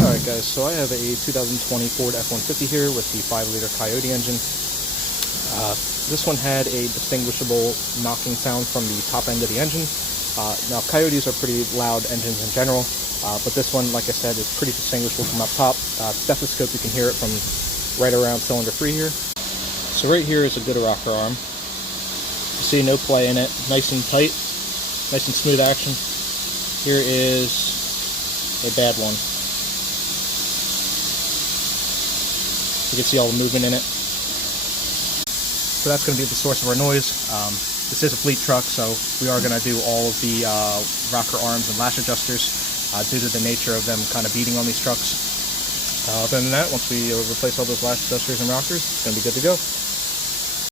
Alright guys, so I have a 2020 Ford F-150 here with the 5-liter Coyote engine. This one had a distinguishable knocking sound from the top end of the engine. Now Coyotes are pretty loud engines in general, but this one, like I said, is pretty distinguishable from up top. Stethoscope, you can hear it from right around cylinder 3 here. So right here is a good rocker arm. You see no play in it, nice and tight, nice and smooth action. Here is a bad one. You can see all the movement in it. So that's going to be the source of our noise. This is a fleet truck, so we are going to do all of the rocker arms and lash adjusters due to the nature of them kind of beating on these trucks. Other than that, once we replace all those lash adjusters and rockers, it's going to be good to go.